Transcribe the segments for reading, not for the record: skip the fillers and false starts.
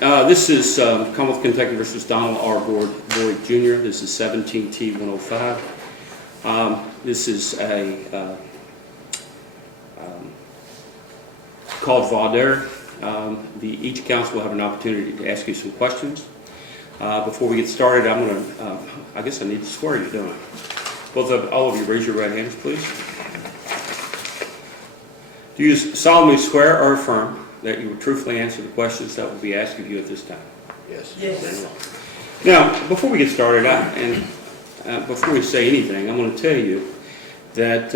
This is Commonwealth Kentucky versus Donald R. Boyd Jr. This is 17T105. This is a called Voir. Each counsel will have an opportunity to ask you some questions. Before we get started, I'm going to, I guess I need to swear you, don't I? All of you, raise your right hands, please. Do you solemnly swear or affirm that you will truthfully answer the questions that will be asked of you at this time? Yes. Yes. Now, before we get started, before we say anything, I'm going to tell you that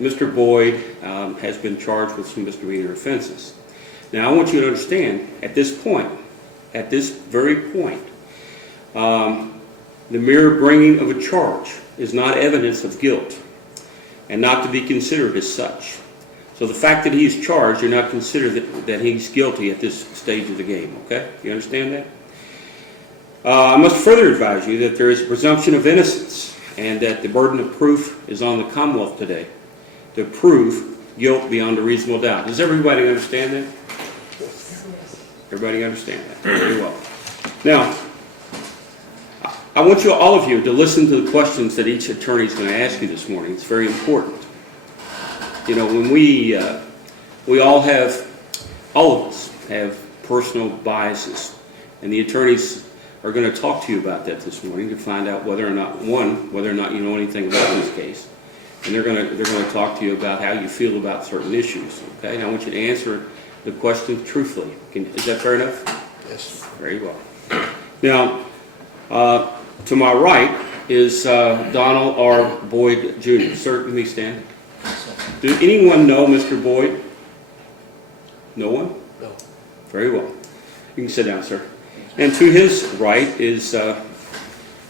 Mr. Boyd has been charged with some misdemeanor offenses. Now, I want you to understand, at this very point, the mere bringing of a charge is not evidence of guilt and not to be considered as such. So the fact that he's charged, you're not considered that he's guilty at this stage of the game, okay? You understand that? I must further advise you that there is a presumption of innocence and that the burden of proof is on the Commonwealth today to prove guilt beyond a reasonable doubt. Does everybody understand that? Yes. Everybody understand that? Very well. Now, I want all of you to listen to the questions that each attorney is going to ask you this morning. It's very important. You know, when we all of us have personal biases, and the attorneys are going to talk to you about that this morning to find out whether or not you know anything about this case, and they're going to talk to you about how you feel about certain issues. Okay, and I want you to answer the question truthfully. Is that fair enough? Yes. Very well. Now, to my right is Donald R. Boyd Jr. Sir, let me stand. Does anyone know Mr. Boyd? No one? No. Very well. You can sit down, sir. And to his right is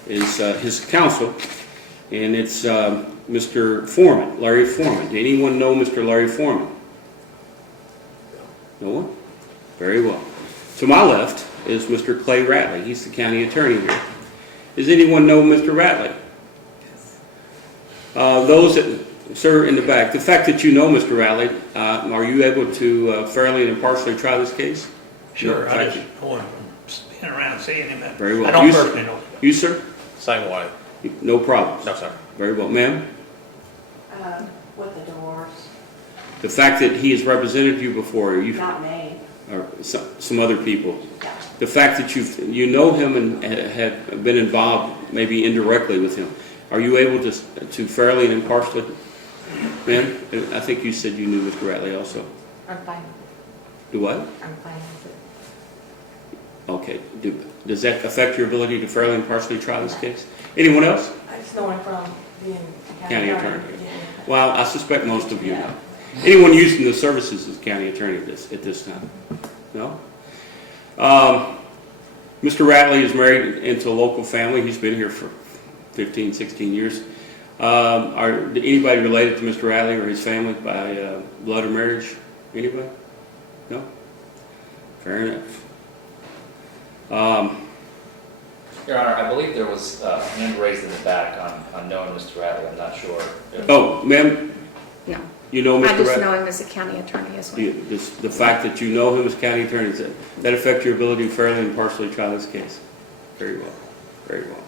his counsel, and it's Mr. Forman, Larry Forman. Does anyone know Mr. Larry Forman? No one? Very well. To my left is Mr. Clay Ratley. He's the county attorney here. Does anyone know Mr. Ratley? Yes. Sir, in the back, the fact that you know Mr. Ratley, are you able to fairly and impartially try this case? Sure, No, I just want to spin around seeing him. Very well. I don't personally know. You, sir? Same way. No problems? No, sir. Very well. Ma'am? With the doors. The fact that he has represented you before, Not me. or some other people, Yeah. the fact that you know him and have been involved maybe indirectly with him, are you able to fairly and impartially? Ma'am, I think you said you knew Mr. Ratley also. I'm fine. Do what? I'm fine with it. Okay. Does that affect your ability to fairly and impartially try this case? Anyone else? I just know him from being a County attorney. Yeah. Well, I suspect most of you know. Anyone using the services as county attorney at this time? No? Mr. Ratley is married into a local family. He's been here for 15, 16 years. Anybody related to Mr. Ratley or his family by blood or marriage? Anybody? No? Fair enough. Your Honor, I believe there was a hand raised in the back on knowing Mr. Ratley. I'm not sure. Oh, ma'am? No. You know Mr. I just Ratley? know him as a county attorney as well. The fact that you know him as county attorney, does that affect your ability to fairly and impartially try this case? Very well. Very well.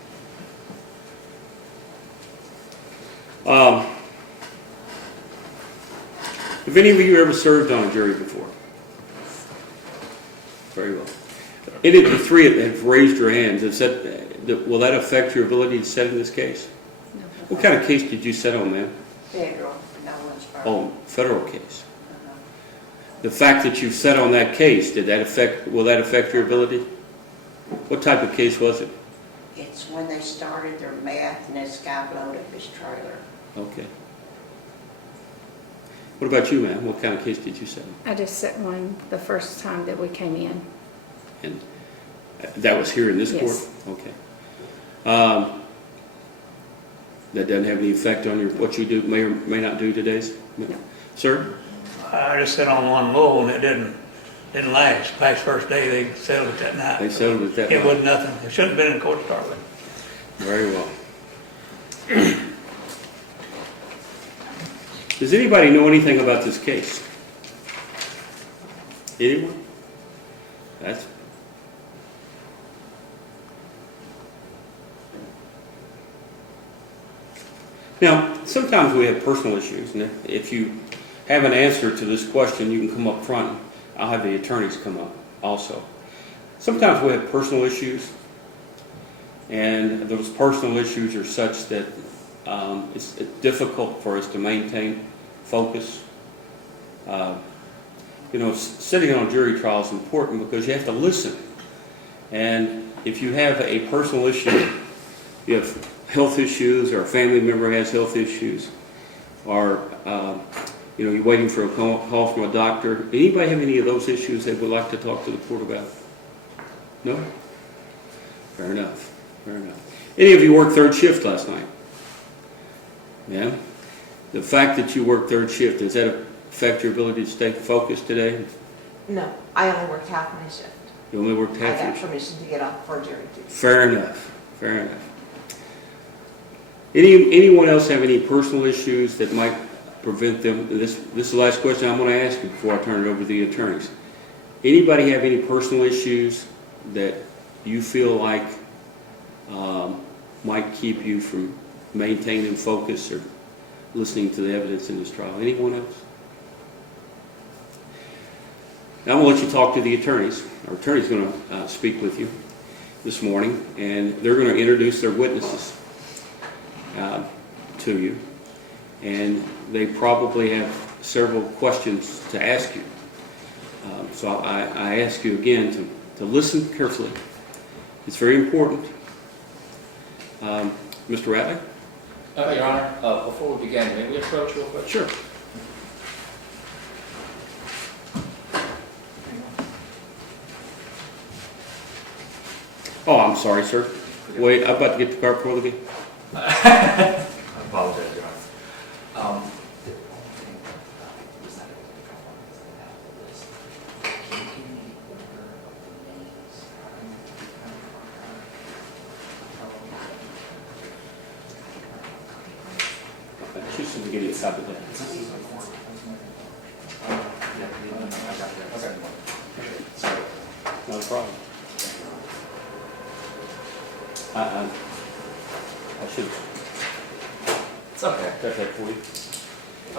Have any of you ever served on a jury before? Very well. Any of the three that have raised your hands, will that affect your ability to sit in this case? No. What kind of case did you sit on, ma'am? Federal, not Lynchburg. Oh, federal case. The fact that you sat on that case, will that affect your ability? What type of case was it? It's when they started their meth and this guy blowed up his trailer. Okay. What about you, ma'am? What kind of case did you sit on? I just set one the first time that we came in. And that was here in this Yes. court? Okay. That doesn't have any effect on what you do, may or may not do today? No. Sir? I just sat on one bull and it didn't last. Past first day they settled it that night. They settled it that night? It was nothing. It shouldn't have been in court to start with. Very well. Does anybody know anything about this case? Anyone? Now, sometimes we have personal issues, and if you have an answer to this question, you can come up front. I'll have the attorneys come up also. Sometimes we have personal issues, and those personal issues are such that it's difficult for us to maintain focus. Sitting on a jury trial is important because you have to listen. And if you have a personal issue, you have health issues, or a family member has health issues, or you're waiting for a call from a doctor. Anybody have any of those issues they would like to talk to the court about? No? Fair enough. Fair enough. Any of you worked third shift last night? Yeah? The fact that you worked third shift, does that affect your ability to stay focused today? No, I only worked half my shift. You only worked half I your got shift? permission to get off for jury duty. Fair enough. Fair enough. Anyone else have any personal issues that might prevent them? This is the last question I'm going to ask you before I turn it over to the attorneys. Anybody have any personal issues that you feel like might keep you from maintaining focus or listening to the evidence in this trial? Anyone else? Now I'm going to let you talk to the attorneys. Our attorney's going to speak with you this morning, and they're going to introduce their witnesses to you, and they probably have several questions to ask you. So I ask you again to listen carefully. It's very important. Mr. Ratley? Your Honor, before we begin, may we approach real quick? Sure. Oh, I'm sorry, sir. Wait, I'm about to get the cart before the game. I apologize, Your Honor. She's going to give you a copy of that. Sorry. Not a problem. I should It's okay. got that for you.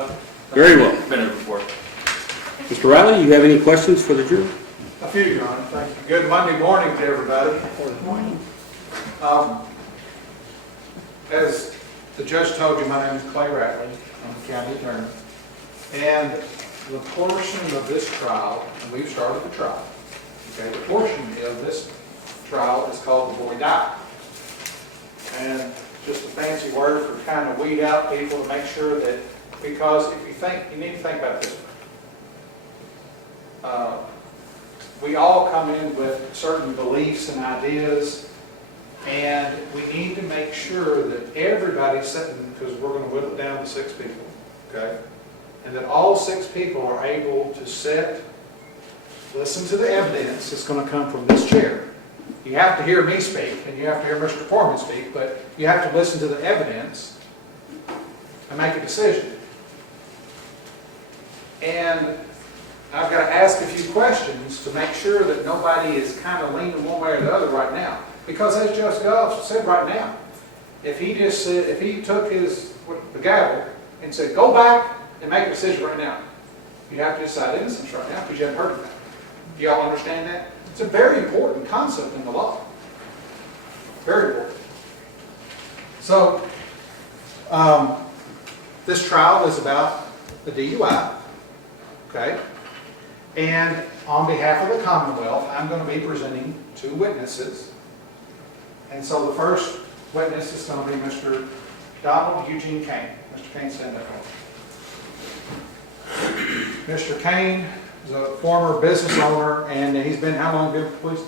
Okay. Very well. Been here before. Mr. Riley, you have any questions for the jury? A few, Your Honor. Thank you. Good Monday morning to everybody. Morning. As the judge told you, my name is Clay Ratley. I'm the county attorney. And the portion of this trial, and we've started the trial, okay, the portion of this trial is called the Boyd die. And just a fancy word for kind of weed out people to make sure that, because if you think, you need to think about this. We all come in with certain beliefs and ideas, and we need to make sure that everybody's sitting, because we're going to whittle it down to 6 people, okay? And that all 6 people are able to sit, listen to the evidence that's going to come from this chair. You have to hear me speak, and you have to hear Mr. Forman speak, but you have to listen to the evidence and make a decision. And I've got to ask a few questions to make sure that nobody is kind of leaning one way or the other right now. Because as Judge Goff said right now, if he just said, if he took the gavel and said, go back and make a decision right now, you have to decide innocence right now because you haven't heard of that. Do y'all understand that? It's a very important concept in the law. Very important. So, this trial is about the DUI, okay? And on behalf of the Commonwealth, I'm going to be presenting 2 witnesses. And so the first witness is going to be Mr. Donald Eugene Kane. Mr. Kane, stand up. Mr. Kane is a former business owner, and he's been, how long been with the police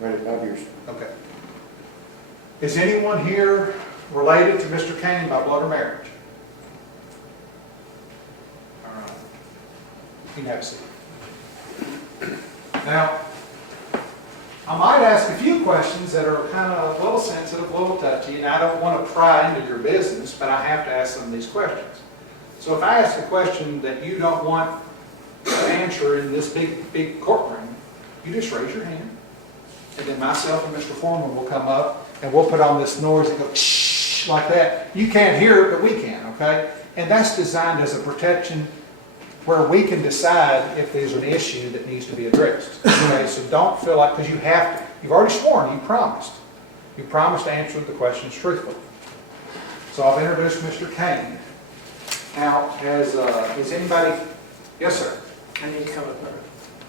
now? Right, 5 years. Okay. Is anyone here related to Mr. Kane by blood or marriage? All right. You can have a seat. Now, I might ask a few questions that are kind of a little sensitive, a little touchy, and I don't want to pry into your business, but I have to ask some of these questions. So if I ask a question that you don't want to answer in this big courtroom, you just raise your hand, and then myself and Mr. Forman will come up, and we'll put on this noise and go, shh. shh like that. You can't hear it, but we can, okay? And that's designed as a protection where we can decide if there's an issue that needs to be addressed. Okay, so don't feel like, because you have to, you've already sworn, you promised. You promised to answer the questions truthfully. So I've introduced Mr. Kane. Now, is anybody, yes, sir? I need to come up there.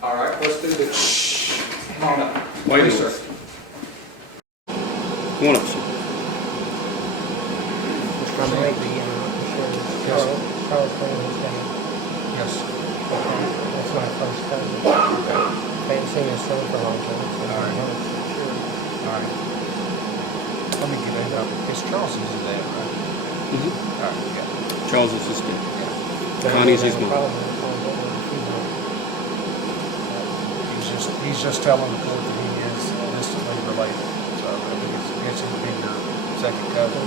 All right, let's do the shh. Come on up. Wait a Yes, minute. sir. Come on up, sir. Just trying to make the insurance. Charles Green's down. Yes. Okay, that's my first cousin. Haven't seen his son for a long time. So All right. I know for sure. All right. Let me get it up. It's Charles's dad, right? Mhm. All right, yeah. Charles is his dad. But Connie's he his has a mom. problem with phone number if he won't. He's just telling the court that he is distantly related, so I think it's his bigger second cousin.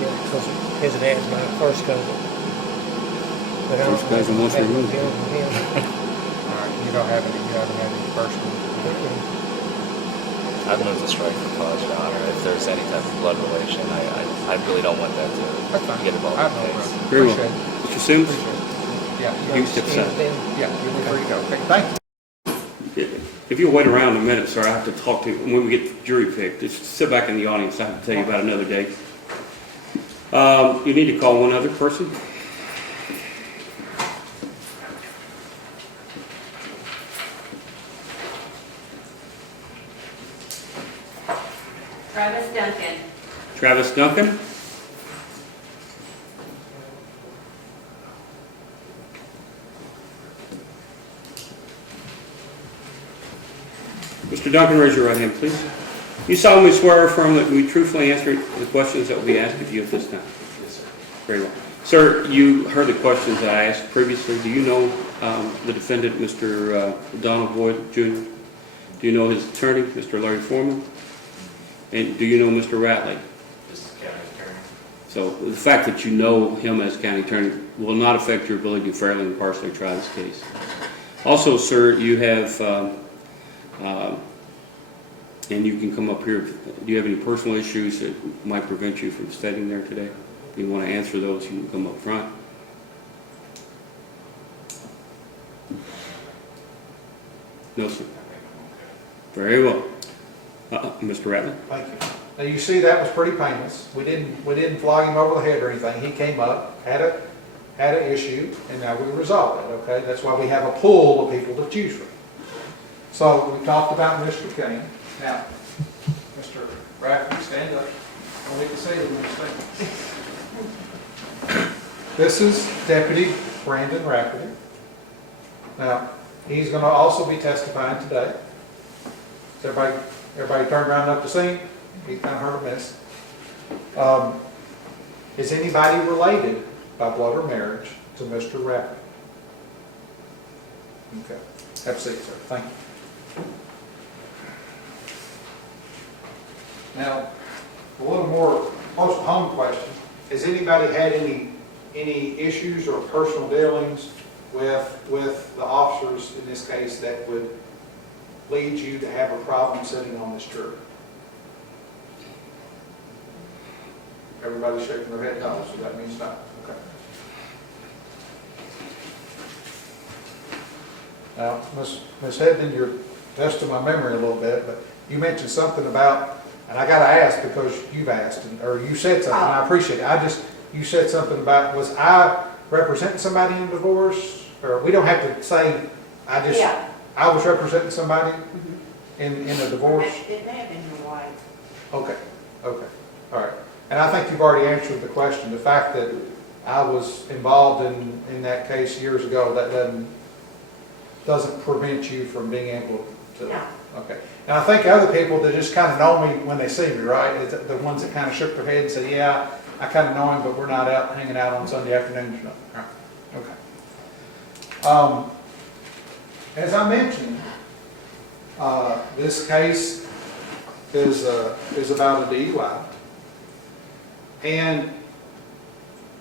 Yeah, because his dad's my first cousin. But I don't First cousin know once if removed. him and him. All right, you haven't had any personal. I've moved to strike for cause, Your Honor. If there's any type of blood relation, I really don't want that That's to fine. get involved I in have the no case. problem. Very well. Appreciate it. Mr. Sims? Appreciate it. Yeah, You can step aside. yeah, you'll be free to go. Okay, thank you. If you'll wait around a minute, sir, I have to talk to, when we get jury picked, just sit back in the audience, I have to tell you about another day. You need to call one other person. Travis Duncan. Travis Duncan. Mr. Duncan, raise your right hand, please. You solemnly swear or affirm that we truthfully answer the questions that will be asked of you at this time? Yes, sir. Very well. Sir, you heard the questions that I asked previously. Do you know the defendant, Mr. Donald Boyd Jr.? Do you know his attorney, Mr. Larry Forman? And do you know Mr. Ratley? This is county attorney. So the fact that you know him as county attorney will not affect your ability to fairly and impartially try this case. Also, sir, you have, and you can come up here, do you have any personal issues that might prevent you from sitting there today? If you want to answer those, you can come up front. No, sir. Very well. Mr. Ratley? Thank you. Now, you see, that was pretty painless. We didn't flog him over the head or anything. He came up, had an issue, and now we resolved it, okay? That's why we have a pool of people to choose from. So, we talked about Mr. Kane. Now, Mr. Rafferty, stand up. I don't need to say it when you stand. This is Deputy Brandon Rafferty. Now, he's going to also be testifying today. Is everybody turned around up to see him? He kind of heard a miss. Is anybody related by blood or marriage to Mr. Rafferty? Okay. Have a seat, sir. Thank you. Now, a little more close to home question. Has anybody had any issues or personal dealings with the officers in this case that would lead you to have a problem sitting on this jury? Everybody's shaking their head no, so that means no. Okay. Now, Ms. Hedden, you're testing my memory a little bit, but you mentioned something about, and I got to ask because you've asked, or you said something, and I appreciate it. You said something about, was I representing somebody in divorce? Or we don't have to say, Yeah. I was representing somebody in a divorce? It may have been your wife. Okay, all right. And I think you've already answered the question. The fact that I was involved in that case years ago, that doesn't prevent you from being able to. No. Okay. And I think other people that just kind of know me when they see me, right, is the ones that kind of shook their head and said, yeah, I kind of know him, but we're not out hanging out on Sunday afternoons or nothing. All right. Okay. As I mentioned, this case is about a DUI. And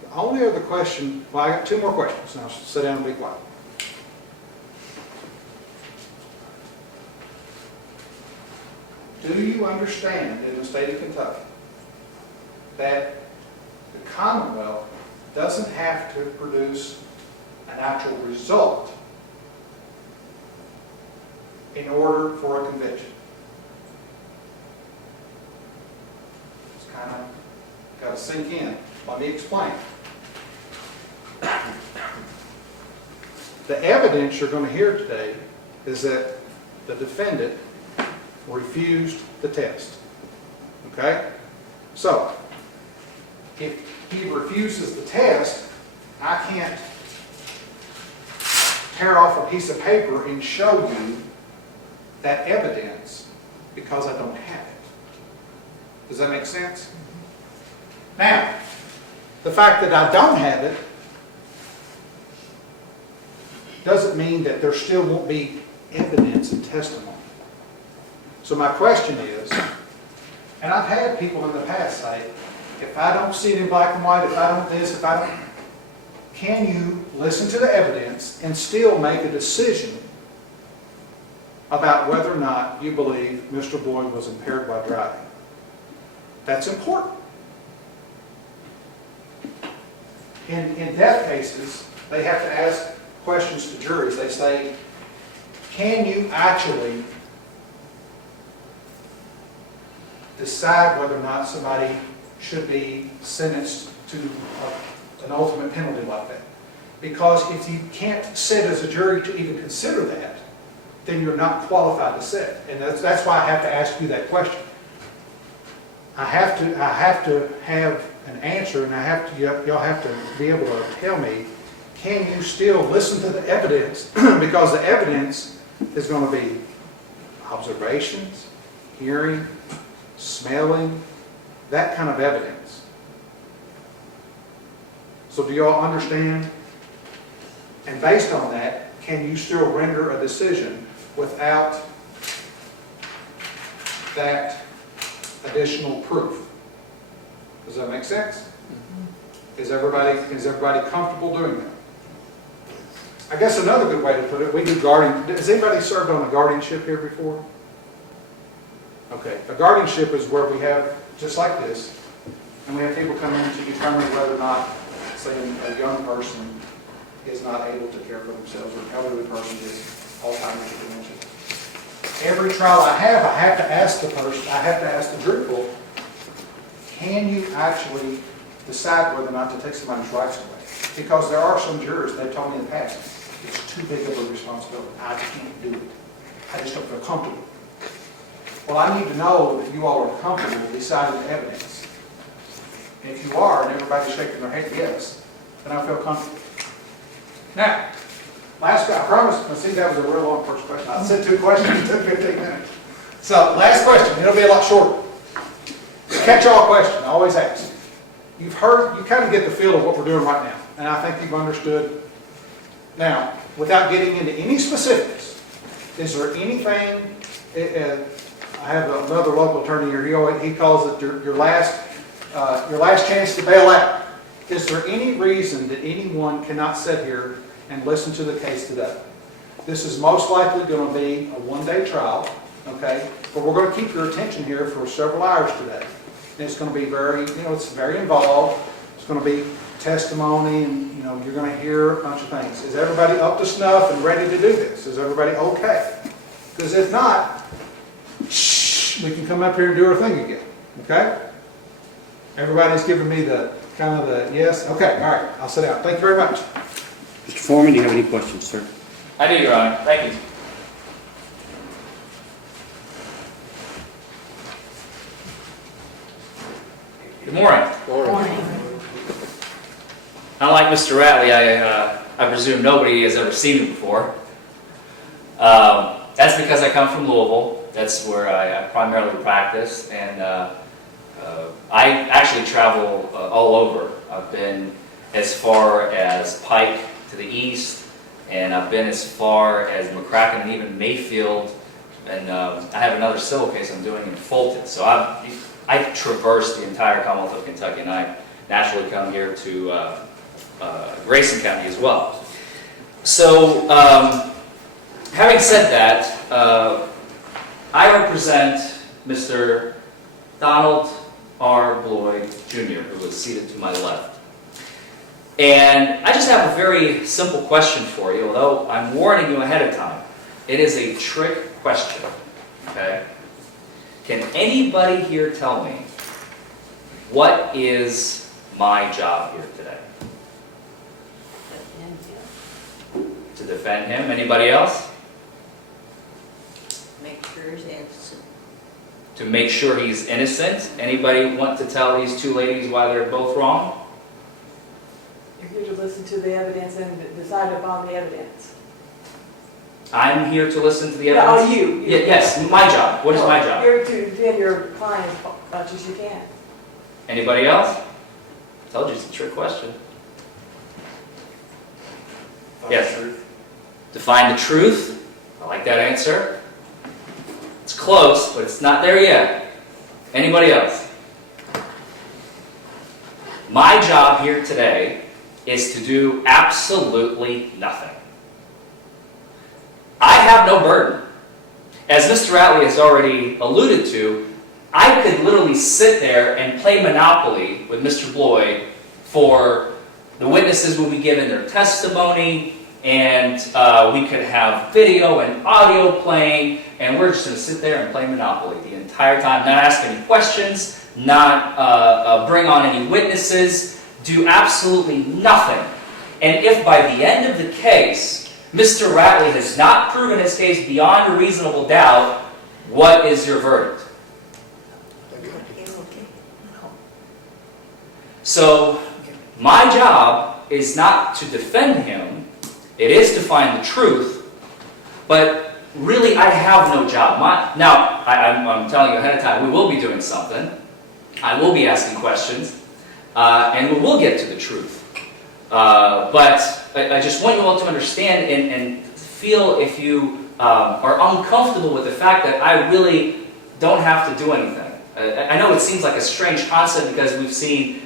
the only other question, well, I got two more questions. Now sit down and be quiet. Do you understand in the state of Kentucky that Commonwealth doesn't have to produce an actual result in order for a conviction. It's kind of got to sink in. Let me explain. The evidence you're going to hear today is that the defendant refused the test. Okay? So, if he refuses the test, I can't tear off a piece of paper and show you that evidence because I don't have it. Does that make sense? Now, the fact that I don't have it doesn't mean that there still won't be evidence and testimony. So my question is, and I've had people in the past say, if I don't see it in black and white, if I don't this, if I don't, can you listen to the evidence and still make a decision about whether or not you believe Mr. Boyd was impaired by driving? That's important. In death cases, they have to ask questions to juries. They say, can you actually decide whether or not somebody should be sentenced to an ultimate penalty like that? Because if you can't sit as a jury to even consider that, then you're not qualified to sit. And that's why I have to ask you that question. I have to have an answer, and y'all have to be able to tell me, can you still listen to the evidence? Because the evidence is going to be observations, hearing, smelling, that kind of evidence. So do y'all understand? And based on that, can you still render a decision without that additional proof? Does that make sense? Is everybody comfortable doing that? I guess another good way to put it, we do guardian. Has anybody served on a guardianship here before? Okay, a guardianship is where we have, just like this, and we have people come in to determine whether or not, say, a young person is not able to care for themselves, or an elderly person is Alzheimer's or dementia. Every trial I have to ask the person, I have to ask the jury pool, can you actually decide whether or not to take somebody's rights away? Because there are some jurors, they've told me in the past, it's too big of a responsibility. I can't do it. I just don't feel comfortable. Well, I need to know that you all are comfortable deciding the evidence. And if you are, and everybody's shaking their head yes, then I feel comfortable. Now, last, I promise, see, that was a real long first question. I said 2 questions, it took 15 minutes. So, last question, it'll be a lot shorter. Catch-all question, I always ask. You've heard, you kind of get the feel of what we're doing right now, and I think you've understood. Now, without getting into any specifics, is there anything, I have another local attorney here, he calls it your last chance to bail out. Is there any reason that anyone cannot sit here and listen to the case today? This is most likely going to be a one-day trial, okay? But we're going to keep your attention here for several hours today. And it's going to be very, it's very involved. It's going to be testimony, and, you're going to hear a bunch of things. Is everybody up to snuff and ready to do this? Is everybody okay? Because if not, we can come up here and do our thing again, okay? Everybody's giving me the kind of the yes. Okay, all right, I'll sit down. Thank you very much. Mr. Forman, do you have any questions, sir? I do, Your Honor. Thank you. Good morning. Unlike Mr. Ratley, I presume nobody has ever seen him before. That's because I come from Louisville. That's where I primarily practice, and I actually travel all over. I've been as far as Pike to the east, and I've been as far as McCracken and even Mayfield, and I have another civil case I'm doing in Fulton. So I traverse the entire Commonwealth of Kentucky, and I naturally come here to Grayson County as well. So, having said that, I represent Mr. Donald R. Bloyd Jr., who was seated to my left. And I just have a very simple question for you, although I'm warning you ahead of time. It is a trick question, okay? Can anybody here tell me what is my job here today? To defend him. Anybody else? Make sure he's innocent. To make sure he's innocent. Anybody want to tell these two ladies why they're both wrong? You're here to listen to the evidence and decide upon the evidence. I'm here to listen to the Yeah, oh, evidence. you. Yes, my job. What is my job? You're to defend your client as much as you can. Anybody else? I told you it's a trick question. Yes. To find the truth. I like that answer. It's close, but it's not there yet. Anybody else? My job here today is to do absolutely nothing. I have no burden. As Mr. Ratley has already alluded to, I could literally sit there and play Monopoly with Mr. Bloyd for the witnesses will be given their testimony, and we could have video and audio playing, and we're just going to sit there and play Monopoly the entire time, not ask any questions, not bring on any witnesses, do absolutely nothing. And if by the end of the case, Mr. Ratley has not proven his case beyond a reasonable doubt, what is your verdict? So, my job is not to defend him, it is to find the truth, but really I have no job. Now, I'm telling you ahead of time, we will be doing something. I will be asking questions, and we will get to the truth. But I just want you all to understand and feel if you are uncomfortable with the fact that I really don't have to do anything. I know it seems like a strange concept because we've seen,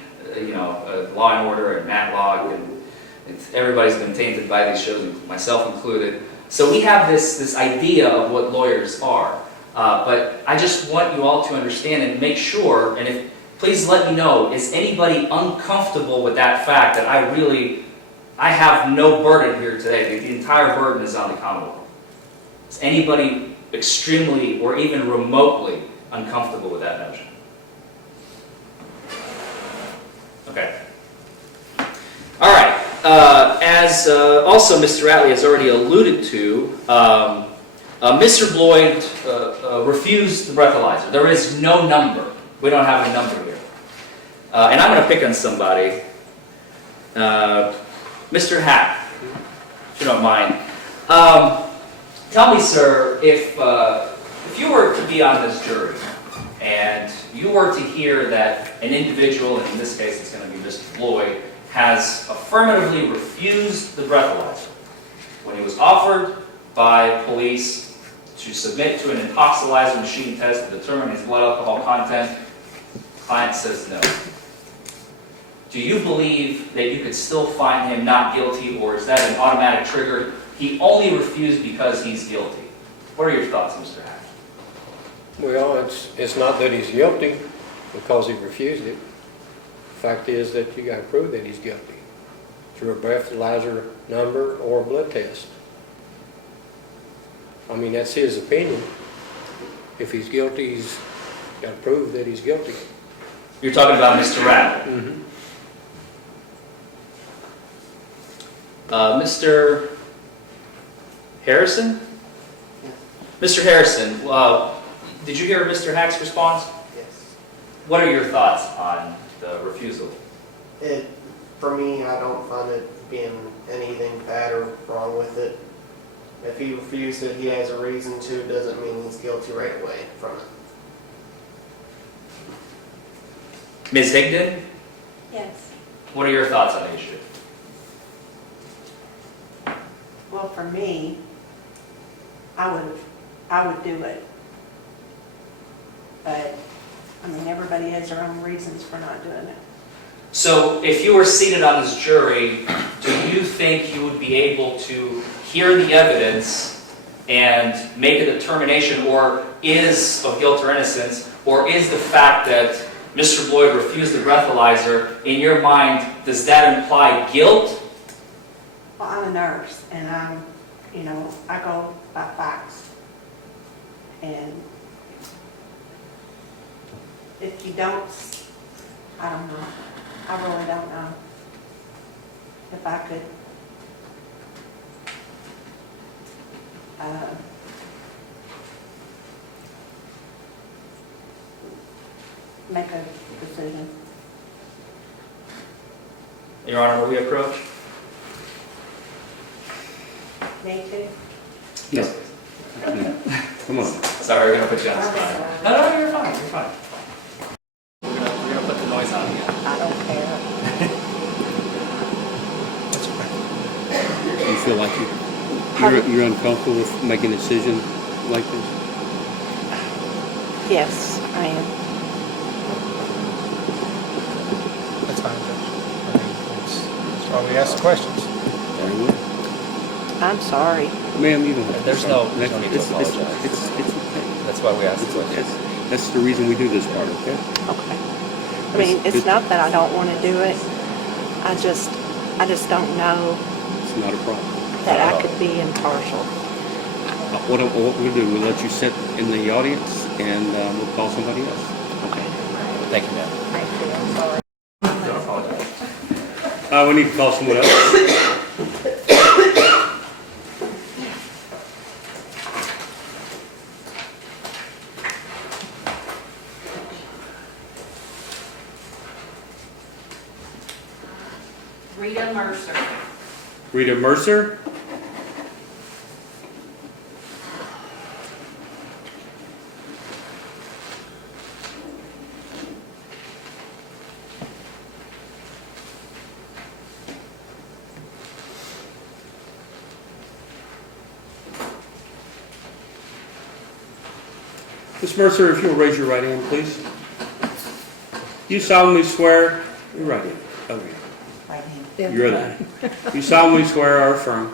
Law and Order and Matlock, and everybody's been tainted by these shows, myself included. So we have this idea of what lawyers are. But I just want you all to understand and make sure, and please let me know, is anybody uncomfortable with that fact that I have no burden here today? The entire burden is on the Commonwealth. Is anybody extremely or even remotely uncomfortable with that notion? Okay. All right. As also Mr. Ratley has already alluded to, Mr. Bloyd refused the breathalyzer. There is no number. We don't have a number here. And I'm going to pick on somebody. Mr. Hack, if you don't mind. Tell me, sir, if you were to be on this jury and you were to hear that an individual, and in this case it's going to be Mr. Bloyd, has affirmatively refused the breathalyzer when he was offered by police to submit to an intoxilizer machine test to determine his blood alcohol content, the client says no. Do you believe that you could still find him not guilty, or is that an automatic trigger? He only refused because he's guilty. What are your thoughts, Mr. Hack? Well, it's not that he's guilty because he refused it. The fact is that you got to prove that he's guilty through a breathalyzer number or a blood test. I mean, that's his opinion. If he's guilty, he's got to prove that he's guilty. You're talking about Mr. Ratley. Mm-hmm. Mr. Harrison? Mr. Harrison, did you hear Mr. Hack's response? Yes. What are your thoughts on the refusal? For me, I don't find it being anything bad or wrong with it. If he refused it, he has a reason to, doesn't mean he's guilty right away from it. Ms. Higdon, Yes. what are your thoughts on the issue? Well, for me, I would do it. But, I mean, everybody has their own reasons for not doing it. So if you were seated on this jury, do you think you would be able to hear the evidence and make a determination, or is of guilt or innocence, or is the fact that Mr. Boyd refused the breathalyzer, in your mind, does that imply guilt? Well, I'm a nurse, and I go by facts. And if you don't, I don't know. I really don't know if I could make a decision. Your Honor, will we approach? Me too? No. Come on. Sorry, we're going to put you on the spot. No, you're fine, you're fine. We're going to put the noise on again. I don't care. You feel like you're uncomfortable with making a decision like this? Yes, I am. That's fine, Judge. I mean, that's why we ask the questions. Very well. I'm sorry. Ma'am, you don't have to. There's no need to It's apologize. okay. That's why we asked the question. That's the reason we do this part, okay? Okay. I mean, it's not that I don't want to do it. I just don't know It's not a problem. that I could be impartial. What we'll do, we'll let you sit in the audience and we'll call somebody else. Okay. Thank you, ma'am. Thank you. I'm sorry. Don't apologize. We need to call someone else. Rita Mercer. Rita Mercer. Ms. Mercer, if you'll raise your right hand, please. You solemnly swear, your right hand, over here. Right hand. You're there. You solemnly swear or affirm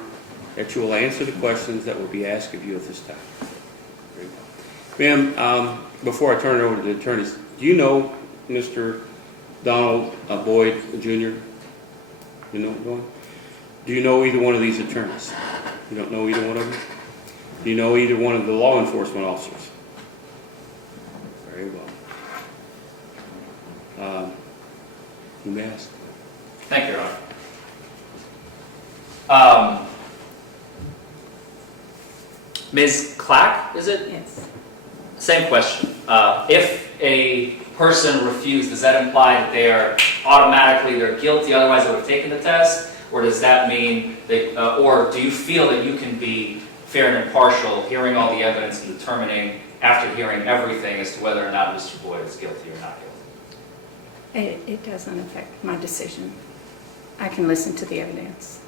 that you will answer the questions that will be asked of you at this time. Very well. Ma'am, before I turn it over to the attorneys, do you know Mr. Donald Boyd Jr.? You know him? Do you know either one of these attorneys? You don't know either one of them? Do you know either one of the law enforcement officers? Very well. You may ask. Thank you, Your Honor. Ms. Clack, is it? Yes. Same question. If a person refused, does that imply that they're guilty, otherwise they would have taken the test? Or does that mean that, or do you feel that you can be fair and impartial, hearing all the evidence and determining, after hearing everything, as to whether or not Mr. Boyd is guilty or not guilty? It doesn't affect my decision. I can listen to the evidence.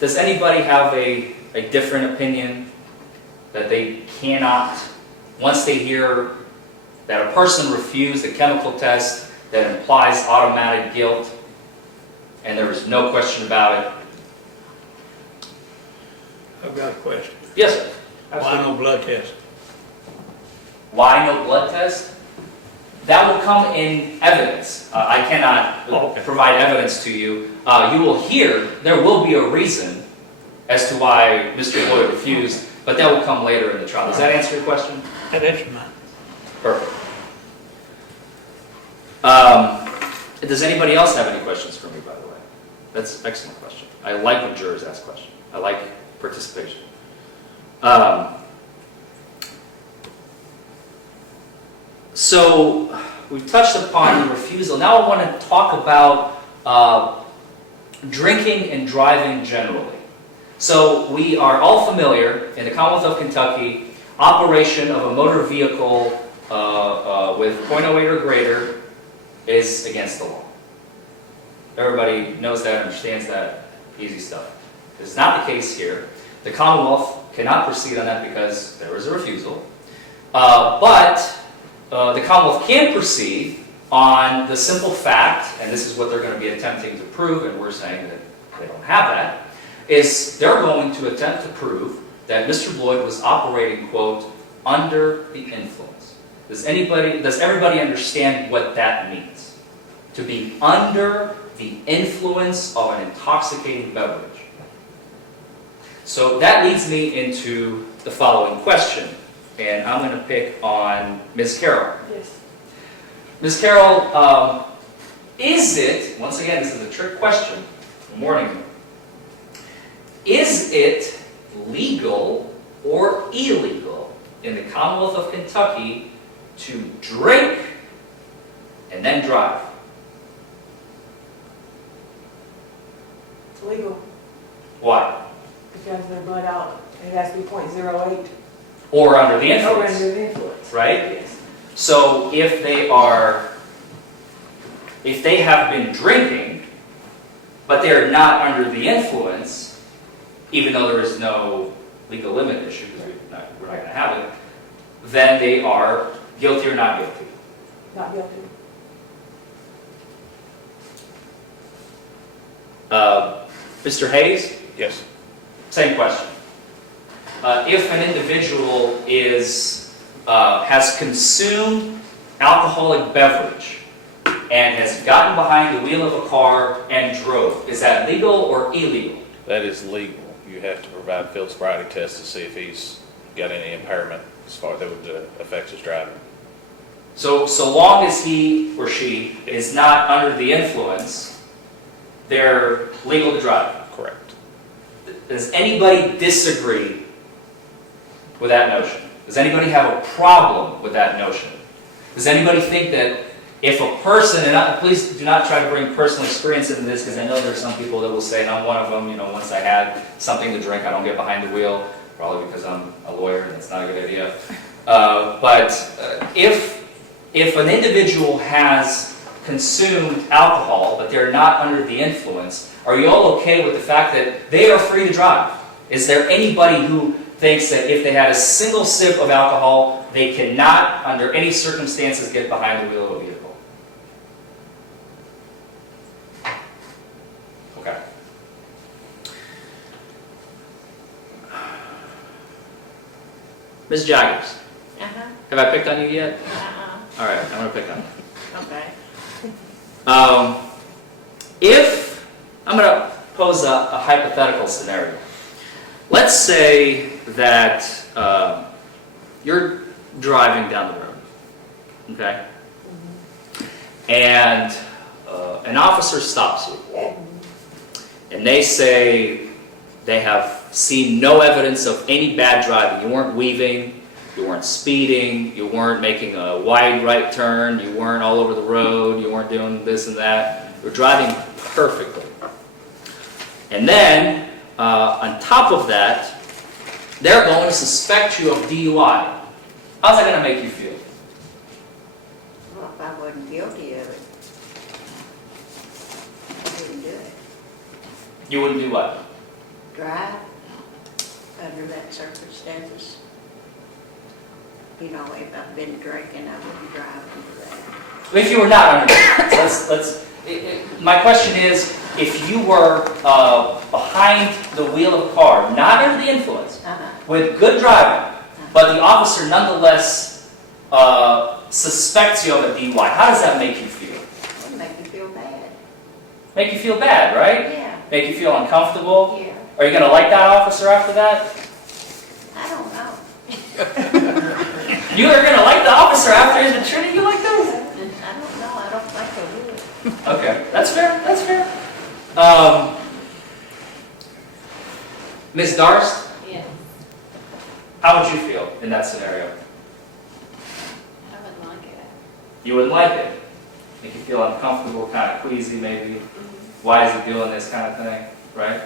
Does anybody have a different opinion that they cannot, once they hear that a person refused a chemical test that implies automatic guilt, and there is no question about it? I've got a question. Yes, sir. Why no blood test? Why no blood test? That will come in evidence. I cannot provide evidence to you. You will hear, there will be a reason as to why Mr. Boyd refused, but that will come later in the trial. Does that answer your question? That answers mine. Perfect. Does anybody else have any questions for me, by the way? That's an excellent question. I like when jurors ask questions. I like participation. So we've touched upon the refusal. Now I want to talk about drinking and driving generally. So we are all familiar in the Commonwealth of Kentucky, operation of a motor vehicle with .08 or greater is against the law. Everybody knows that, understands that, easy stuff. It's not the case here. The Commonwealth cannot proceed on that because there was a refusal. But the Commonwealth can proceed on the simple fact, and this is what they're going to be attempting to prove, and we're saying that they don't have that, is they're going to attempt to prove that Mr. Boyd was operating, quote, under the influence. Does everybody understand what that means? To be under the influence of an intoxicating beverage. So that leads me into the following question, and I'm going to pick on Ms. Carroll. Yes. Ms. Carroll, is it, once again, this is a trick question, I'm warning you, is it legal or illegal in the Commonwealth of Kentucky to drink and then drive? It's legal Why? because their blood out, it has to be .08. Or under the Or influence, under the influence. right? Yes. So if they have been drinking, but they're not under the influence, even though there is no legal limit issue, because we're not going to have it, then they are guilty or not guilty. Not guilty. Mr. Hayes, Yes. same question. If an individual has consumed alcoholic beverage and has gotten behind the wheel of a car and drove, is that legal or illegal? That is legal. You have to provide field sobriety tests to see if he's got any impairment as far as that would affect his driving. So long as he or she is not under the influence, they're legal to drive. Correct. Does anybody disagree with that notion? Does anybody have a problem with that notion? Does anybody think that if a person, and please do not try to bring personal experience into this, because I know there's some people that will say, and I'm one of them, once I had something to drink, I don't get behind the wheel, probably because I'm a lawyer, and that's not a good idea. But if an individual has consumed alcohol, but they're not under the influence, are you all okay with the fact that they are free to drive? Is there anybody who thinks that if they had a single sip of alcohol, they cannot, under any circumstances, get behind the wheel of a vehicle? Okay. Ms. Jaggers, have I picked on you yet? All right, I'm going to pick on you. Okay. If, I'm going to pose a hypothetical scenario. Let's say that you're driving down the road, okay? And an officer stops you. And they say they have seen no evidence of any bad driving. You weren't weaving, you weren't speeding, you weren't making a wide right turn, you weren't all over the road, you weren't doing this and that. You're driving perfectly. And then, on top of that, they're going to suspect you of DUI. How's that going to make you feel? Well, if I wasn't guilty of it, I wouldn't do it. You wouldn't do what? Drive under that circumstances. If I've been drinking, I wouldn't drive under that. If you were not under my question is, if you were behind the wheel of a car, not under the influence, with good driving, but the officer nonetheless suspects you of a DUI, how does that make you feel? It would make me feel bad. Make you feel bad, right? Yeah. Make you feel uncomfortable? Yeah. Are you going to like that officer after that? I don't know. You are going to like the officer after he's been treating you like this? I don't know. I don't think I would. Okay, that's fair, that's fair. Ms. Darst, Yes. how would you feel in that scenario? I wouldn't like it. You wouldn't like it? Make you feel uncomfortable, kind of queasy maybe? Why is he doing this kind of thing, right?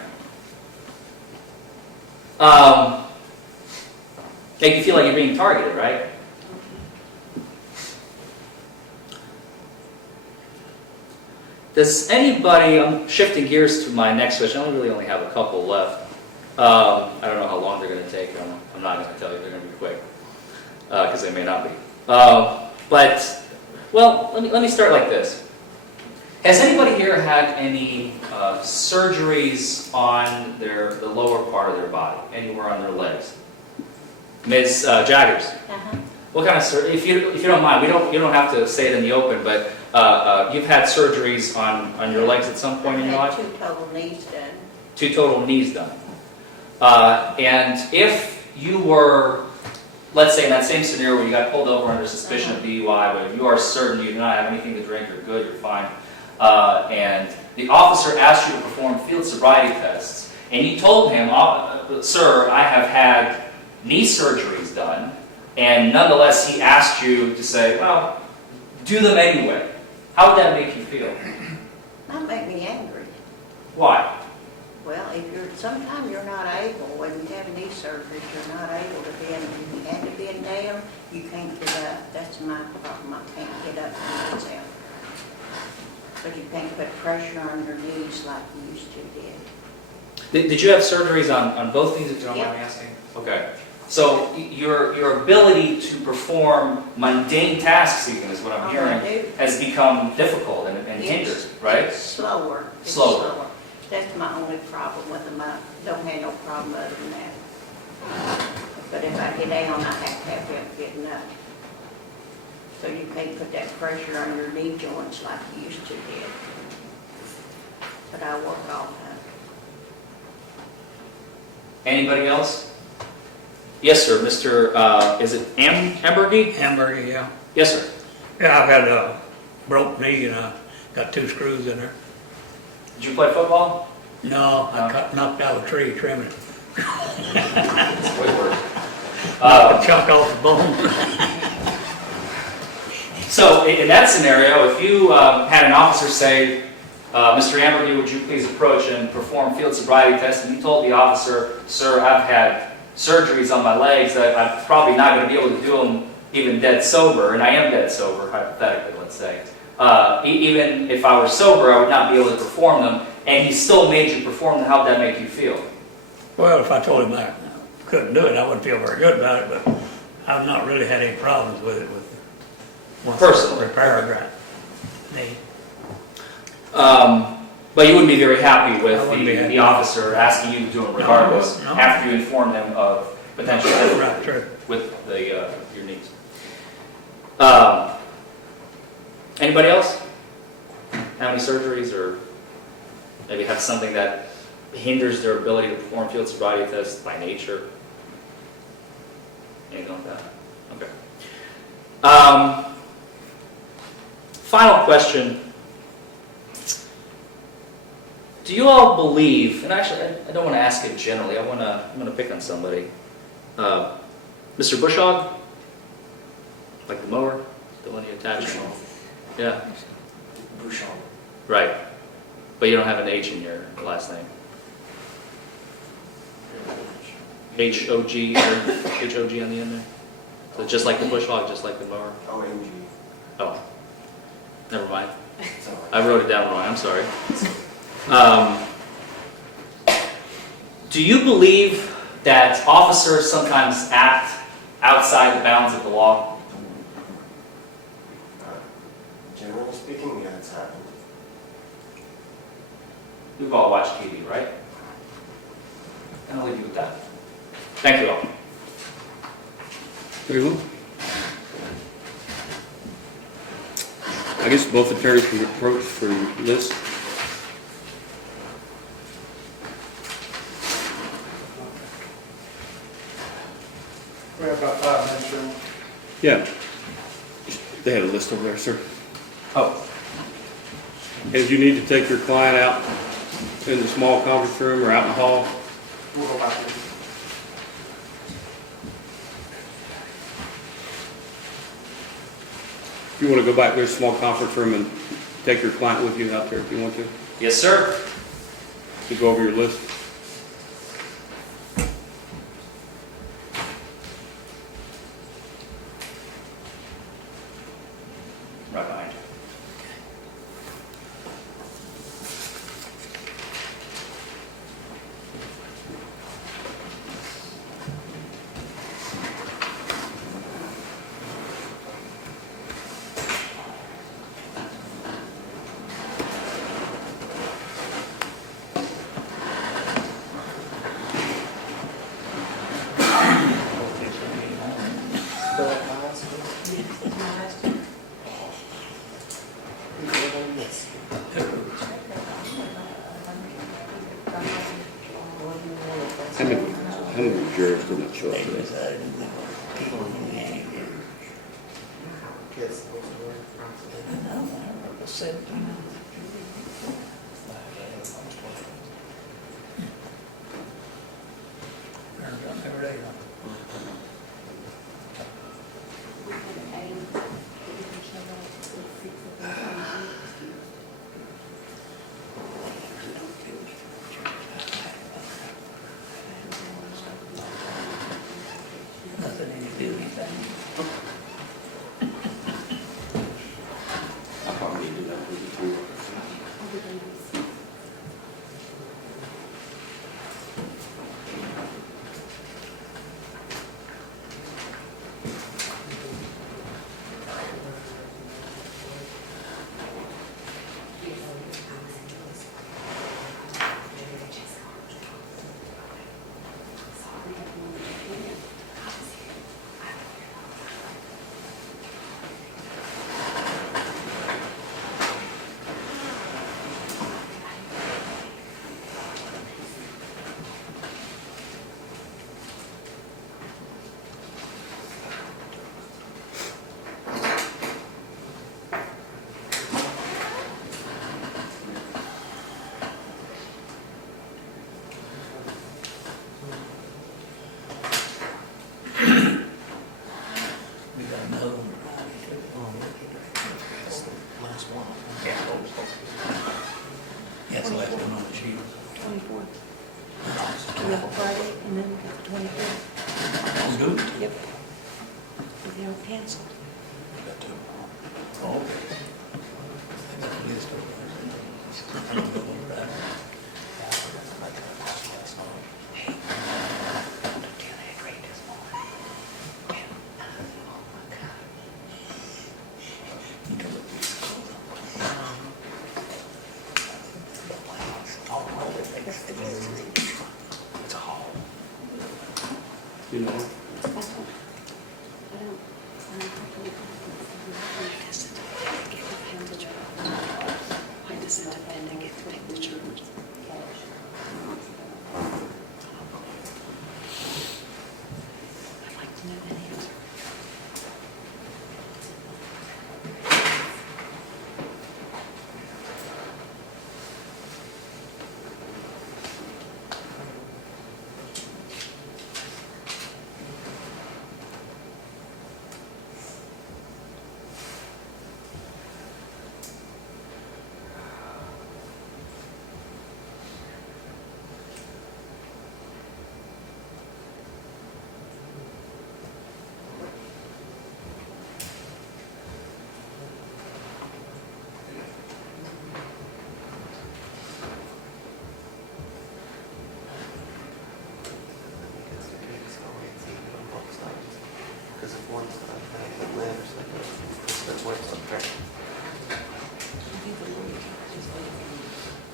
Make you feel like you're being targeted, right? Does anybody, I'm shifting gears to my next question, I really only have a couple left. I don't know how long they're going to take, I'm not going to tell you they're going to be quick, because they may not be. But, well, let me start like this. Has anybody here had any surgeries on the lower part of their body, anywhere on their legs? Ms. Jaggers, What kind of if you don't mind, you don't have to say it in the open, but you've had surgeries on your legs at some point in your life? 2 total knees done. 2 total knees done. And if you were, let's say in that same scenario where you got pulled over under suspicion of DUI, but you are certain you do not have anything to drink, you're good, you're fine, and the officer asked you to perform field sobriety tests, and you told him, sir, I have had knee surgeries done, and nonetheless he asked you to say, well, do them anyway. How would that make you feel? That make me angry. Why? Well, sometimes you're not able, when you have knee surgery, you're not able to bend. You had to bend down, you can't get up. That's my problem, I can't get up from myself. But you can't put pressure on your knees like you used to did. Did you have surgeries on both knees, if you don't mind me asking? Okay. So your ability to perform mundane tasks, even, is what I'm hearing, has become difficult and hindered, right? It's slower. It's Slower. That's my only problem with them. I don't have no problem other than that. But if I get down, I have to have help getting up. So you can't put that pressure on your knee joints like you used to did. But I work all the time. Anybody else? Yes, sir. Mr. Is it Ambergy? Hamburger, yeah. Yes, sir. Yeah, I've had a broke knee and I got 2 screws in there. Did you play football? No, I knocked out a tree trimming it. It's way worse. Chunk off the bone. So in that scenario, if you had an officer say, Mr. Ambergy, would you please approach and perform field sobriety test, and you told the officer, sir, I've had surgeries on my legs that I'm probably not going to be able to do them even dead sober, and I am dead sober, hypothetically, let's say. Even if I were sober, I would not be able to perform them, and he still made you perform them. How would that make you feel? Well, if I told him I couldn't do it, I wouldn't feel very good about it, but I've not really had any problems with it once Personally. I repair a knee. But you wouldn't be very happy I with wouldn't be happy. the officer asking you to do them regardless, No. after you inform them of potential Right, true. with your needs. Anybody else? How many surgeries, or maybe have something that hinders their ability to perform field sobriety tests by nature? Anything like that? Okay. Final question. Do you all believe, and actually I don't want to ask it generally, I'm going to pick on somebody. Mr. Bushog? Like the mower? The one you attach? Yeah. Bouchon. Right. But you don't have an H in your last name. H-O-G or H-O-G on the end there? So just like the bushhog, just like the mower? O-N-G. Oh. Never mind. It's all right. I wrote it down wrong, I'm sorry. Do you believe that officers sometimes act outside the bounds of the law? Generally speaking, yeah, it's happened. We've all watched TV, right? And I'll leave you with that. Thank you all. Very well. I guess both attorneys can approach for this. We have about 5 minutes, room. Yeah. They had a list over there, sir. Oh. If you need to take your client out in the small conference room or out in the hall, We'll go back there. if you want to go back to the small conference room and take your client with you out there if you want to, Yes, sir. to go over your list. Right behind you. Still at class? sheriff did not show up They today. decided to people in the anger. Kids supposed to wear fronts. I don't know, it was 17. Turns on every day, huh? Nothing in you do anything. I probably need to do that with you too. We got another one. Last one. Yeah. Yes, the last one on the sheet. 24th. We have a Friday, and then we got the 25th. That's good. Yep. They don't cancel. Oh, okay. I got the list over there. I don't know what that is. You can look these clothes up. It's a hall. You know, Why does it depend on get to make the charge? I'd like to know that answer. Because if one's not that, then matters, that's what's up there. I think the lawyer just wait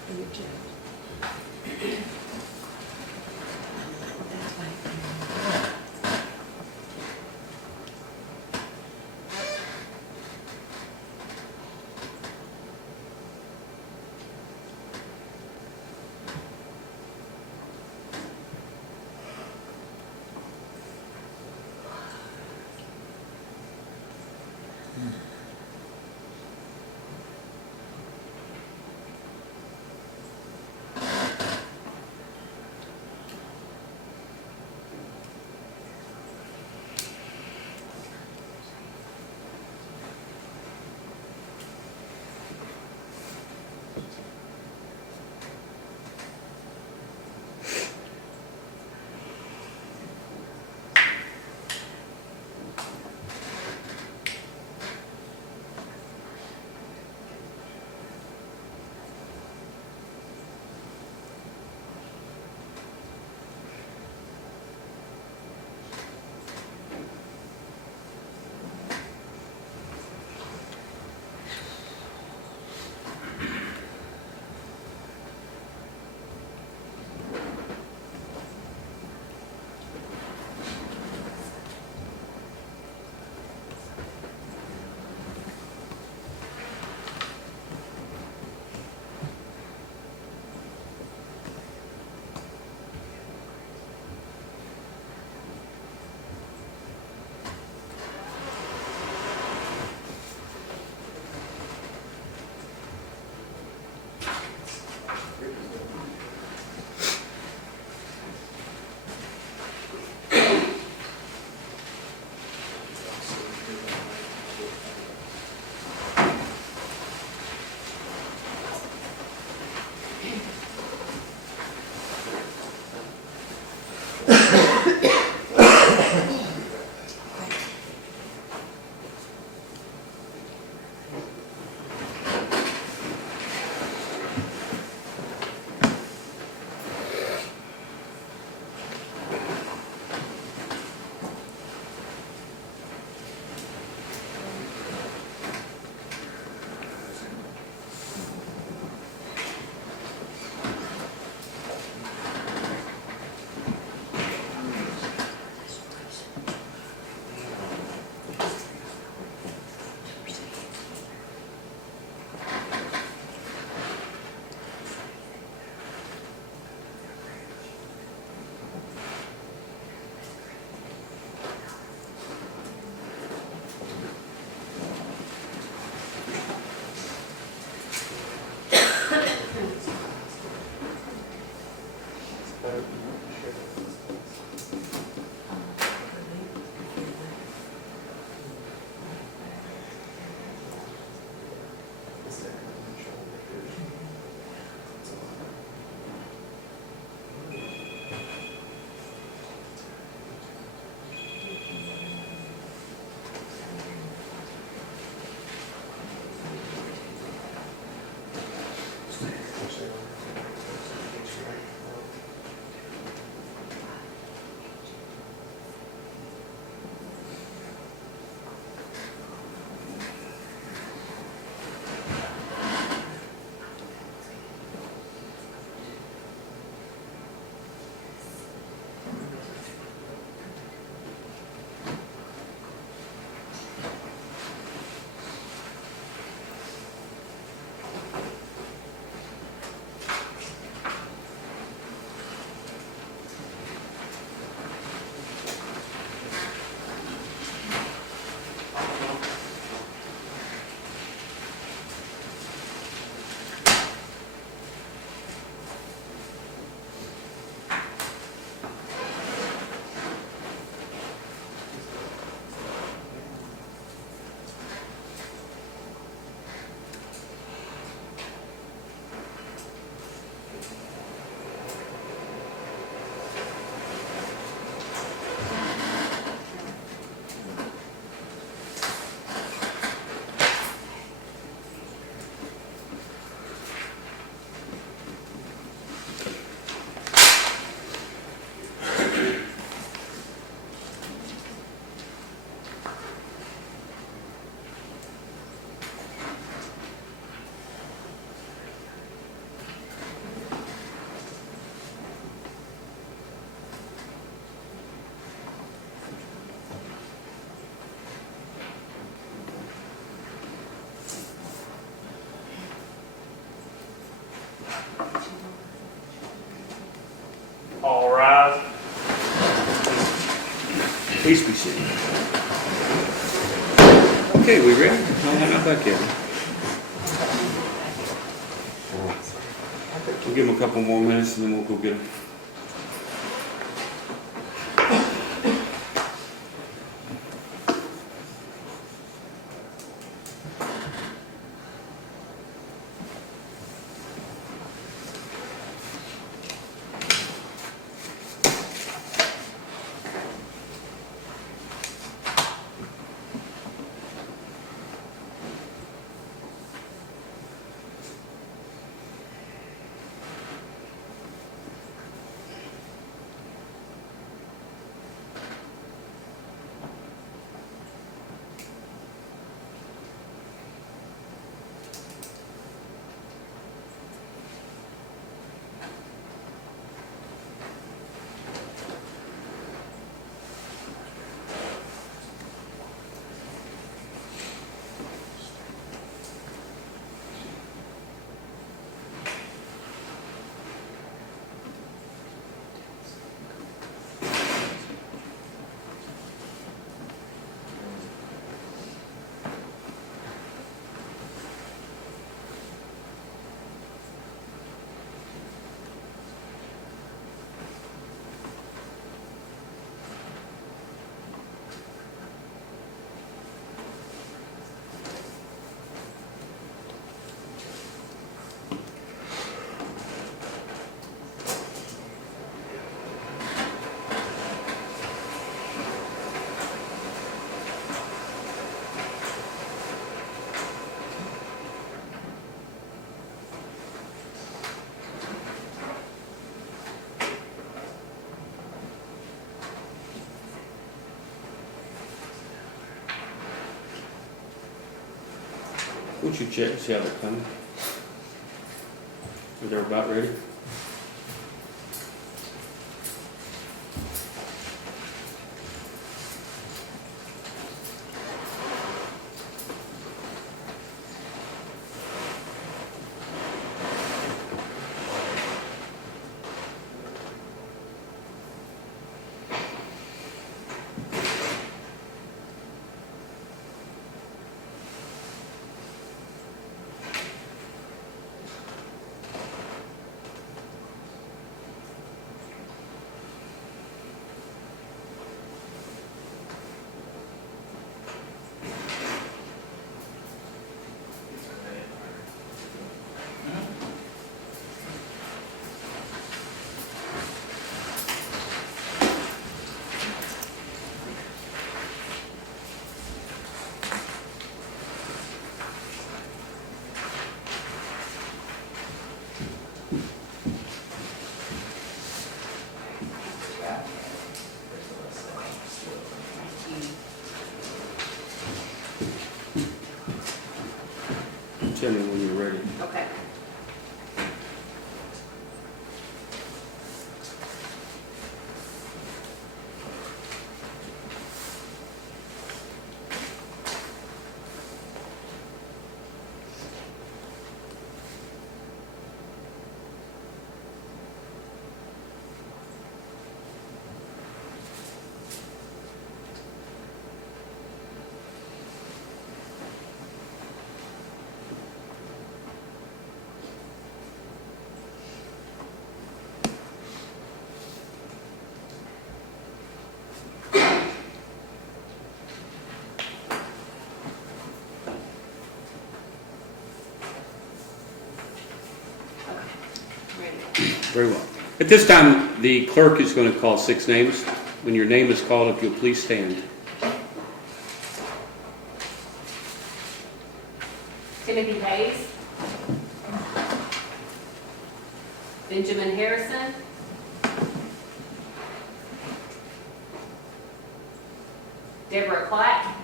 for your check. That's right. Please be seated. Okay, we ready? How about Kevin? We'll give them a couple more minutes and then we'll go get them. Would you check, see how they're coming? Are they about ready? Tell me when you're ready. Okay. Very well. At this time, the clerk is going to call 6 names. When your name is called, if you'll please stand. Timothy Hayes. Benjamin Harrison. Deborah Clack.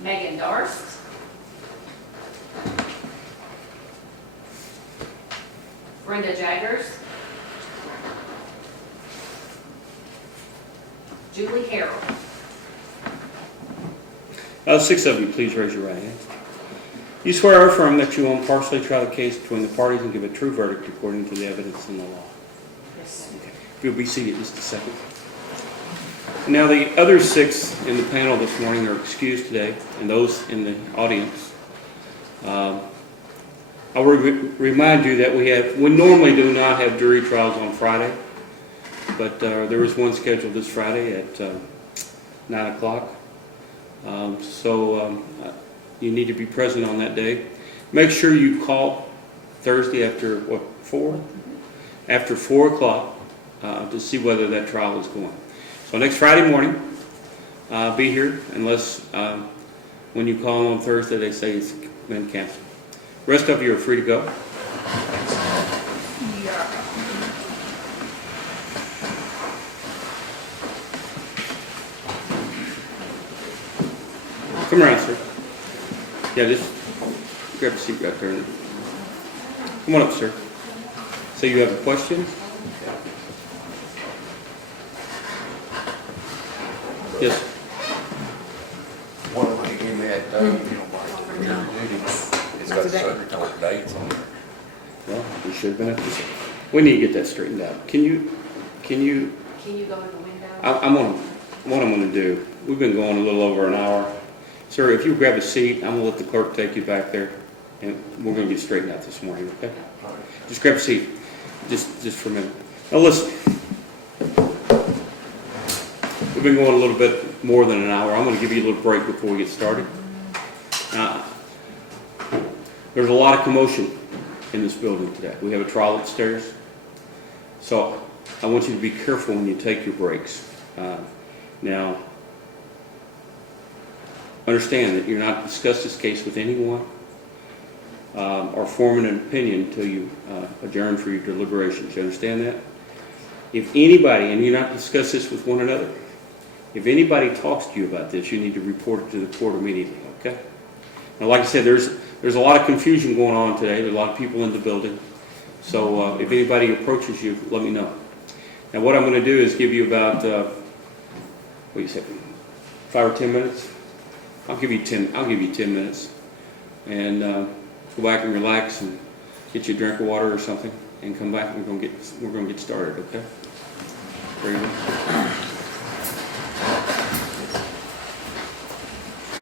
Megan Darst. Brenda Jaggers. Julie Harrell. 6 of you, please raise your right hand. You swear or affirm that you will impartially try the case between the parties and give a true verdict according to the evidence in the law. Yes. Okay. If you'll be seated just a second. Now, the other 6 in the panel this morning are excused today, and those in the audience. I will remind you that we normally do not have jury trials on Friday, but there is one scheduled this Friday at 9 o'clock. You need to be present on that day. Make sure you call Thursday after, 4? After 4 o'clock to see whether that trial is going. So next Friday morning, be here unless when you call on Thursday they say it's been canceled. The rest of you are free to go. Come around, sir. Yeah, just grab a seat right there. Come on up, sir. So you have a question? Yes. One of them gave me that date, you know, like, it's got certain dates on it. Well, we should have been at this. We need to get that straightened out. Can you? Can you go in the window? What I'm gonna do, we've been going a little over an hour. Sir, if you grab a seat, I'm gonna let the clerk take you back there, and we're gonna get straightened out this morning, okay? Just grab a seat, just for a minute. Now listen, we've been going a little bit more than an hour. I'm gonna give you a little break before we get started. There's a lot of commotion in this building today. We have a trial upstairs, so I want you to be careful when you take your breaks. Now, understand that you're not discuss this case with anyone or forming an opinion until you adjourn for your deliberations. You understand that? If anybody, and you're not discuss this with one another, if anybody talks to you about this, you need to report it to the court immediately, okay? Now, like I said, there's a lot of confusion going on today. There's a lot of people in the building. So if anybody approaches you, let me know. Now, what I'm going to do is give you about, what do you say, 5 or 10 minutes? I'll give you 10 minutes, and go back and relax and get you a drink of water or something, and come back and we're gonna get started. Okay? Very good.